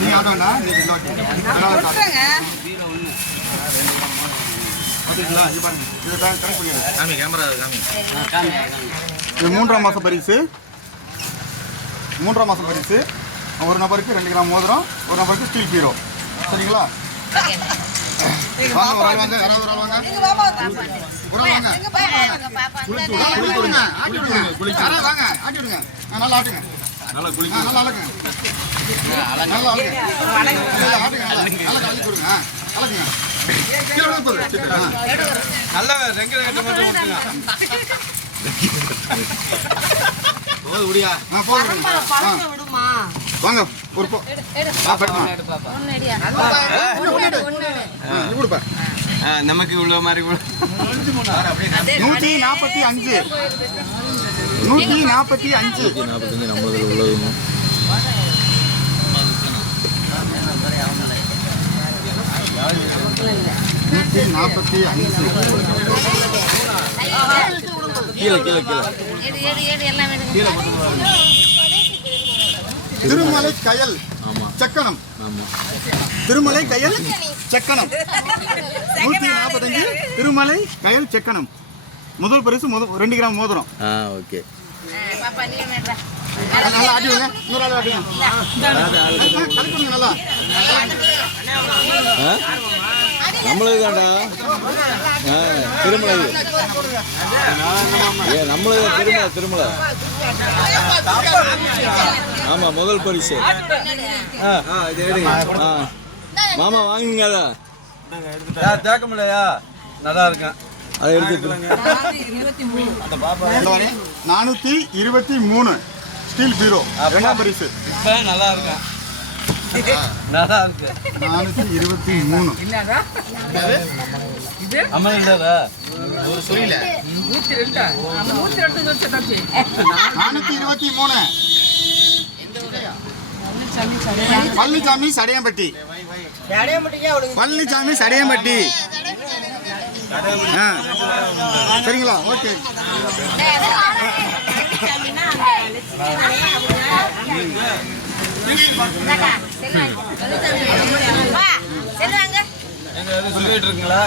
நீ ஆட்டோண்ணா இது மூன்றாம் மாதம் பரிசு. ஒரு நபருக்கு 2 கிராம் மோதிரம், ஒரு நபருக்கு ஸ்டீல் பீரோ. சரிங்களா? வாங்க, ஒரு ஆள் வாங்க, யாராவது ஒரு ஆள் வாங்க. ஆட்டி விடுங்க. நல்லா ஆட்டுங்க. நல்லா குளிங்க. நல்லா ஆளுங்க. நல்லா ஆளுங்க. ஆட்டுங்க. நல்லா கலக்கி கொடுங்க. கலக்குங்க. கீழே போகுது. நல்லா ரெங்க கட்ட மட்டும் ஓட்டுங்க. போது முடியா? விடுமா? வாங்க ஒரு நமக்கு உள்ள மாதிரி 145 நம்மளது உள்ளது 145 திருமலை கயல் செக்கனம். திருமலை கயல் செக்கனம் 145 திருமலை கயல் செக்கனம். முதல் பரிசு 2 கிராம் மோதிரம். ஓகே. நல்லா ஆட்டிடுங்க. இன்னொரு ஆள் ஆட்டுங்க. நல்லா நம்மளது தான்டா. திருமலை நம்மளது திருமலை. ஆமா முதல் பரிசு. மாமா வாங்குங்க. அதான் தேக்க முடியலையா? நல்லா இருக்கேன். அதை எடுத்து 423 ஸ்டீல் பீரோ 2ஆம் பரிசு. இப்போ நல்லா இருக்கேன். நல்லா இருக்கு. 423 இது அமலண்டா ஒரு சொல்லில 102 423 பழனிசாமி சடையம்பட்டி. பழனிசாமி சடையம்பட்டி. சரிங்களா? ஓகே. சொல்லிட்டு இருக்குங்களா?